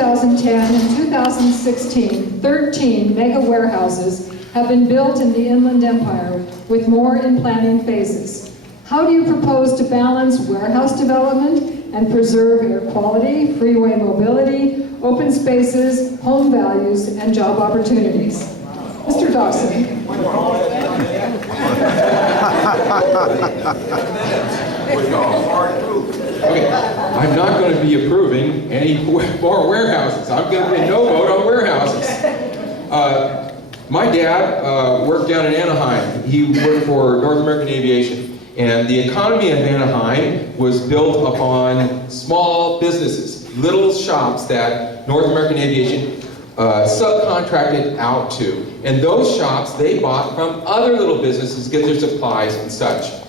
2010 and 2016, 13 mega warehouses have been built in the Inland Empire, with more in planning phases. How do you propose to balance warehouse development and preserve air quality, freeway mobility, open spaces, home values, and job opportunities? Mr. Dawson. Okay, I'm not going to be approving any more warehouses. I'm going to be no vote on warehouses. My dad worked down in Anaheim. He worked for North American Aviation. And the economy of Anaheim was built upon small businesses, little shops that North American Aviation subcontracted out to. And those shops, they bought from other little businesses to get their supplies and such.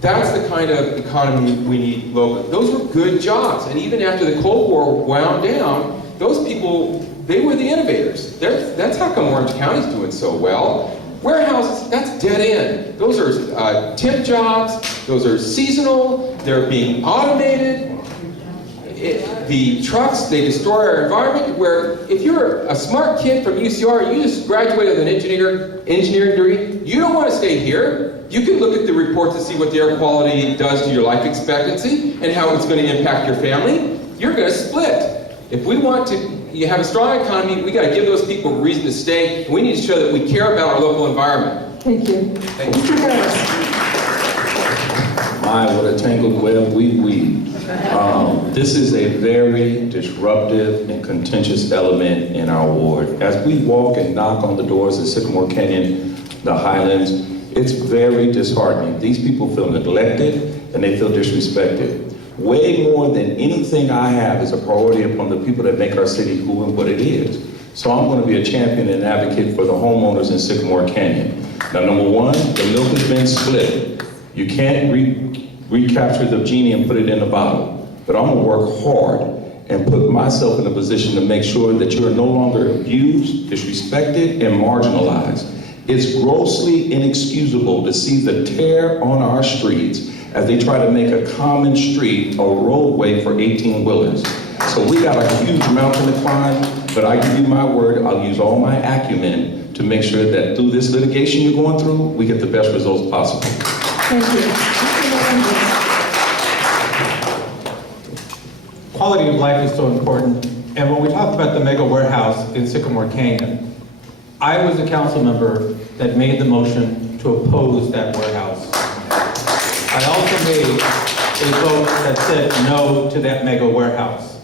That's the kind of economy we need locally. Those were good jobs. And even after the Cold War wound down, those people, they were the innovators. That's how come Orange County's doing so well. Warehouses, that's dead end. Those are temp jobs, those are seasonal, they're being automated. The trucks, they destroy our environment, where if you're a smart kid from UCR, you just graduated with an engineering degree, you don't want to stay here. You can look at the reports to see what the air quality does to your life expectancy and how it's going to impact your family. You're going to split. If we want to have a strong economy, we got to give those people a reason to stay. And we need to show that we care about our local environment. Thank you. Thank you. Mr. Harris. My, what a tangled web we weave. This is a very disruptive and contentious element in our ward. As we walk and knock on the doors of Sycamore Canyon, the Highlands, it's very disheartening. These people feel neglected and they feel disrespected. Way more than anything I have is a priority upon the people that make our city who and what it is. So I'm going to be a champion and advocate for the homeowners in Sycamore Canyon. Now, number one, the milk has been split. You can't recapture the genie and put it in a bottle. But I'm gonna work hard and put myself in a position to make sure that you are no longer abused, disrespected, and marginalized. It's grossly inexcusable to see the tear on our streets as they try to make a common street a roadway for 18-wheelers. So we got a huge mountain to climb, but I give you my word, I'll use all my acumen to make sure that through this litigation you're going through, we get the best results possible. Thank you. Quality of life is so important, and when we talk about the mega warehouse in Sycamore Canyon, I was a council member that made the motion to oppose that warehouse. I also made a vote that said no to that mega warehouse.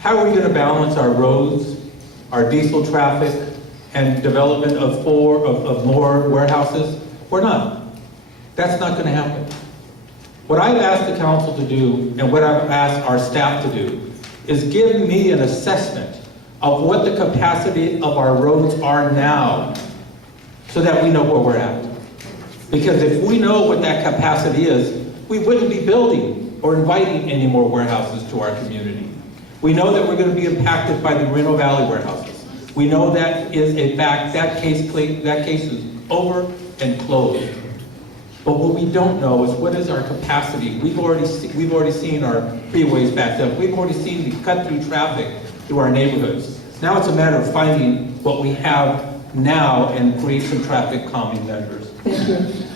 How are we going to balance our roads, our diesel traffic, and development of more warehouses? We're not. That's not going to happen. What I've asked the council to do, and what I've asked our staff to do, is give me an assessment of what the capacity of our roads are now, so that we know where we're at. Because if we know what that capacity is, we wouldn't be building or inviting any more warehouses to our community. We know that we're going to be impacted by the Moreno Valley warehouses. We know that is a fact. That case is over and closed. But what we don't know is what is our capacity. We've already seen our freeways backed up. We've already seen the cut through traffic through our neighborhoods. Now it's a matter of finding what we have now and create some traffic calming measures. Thank you.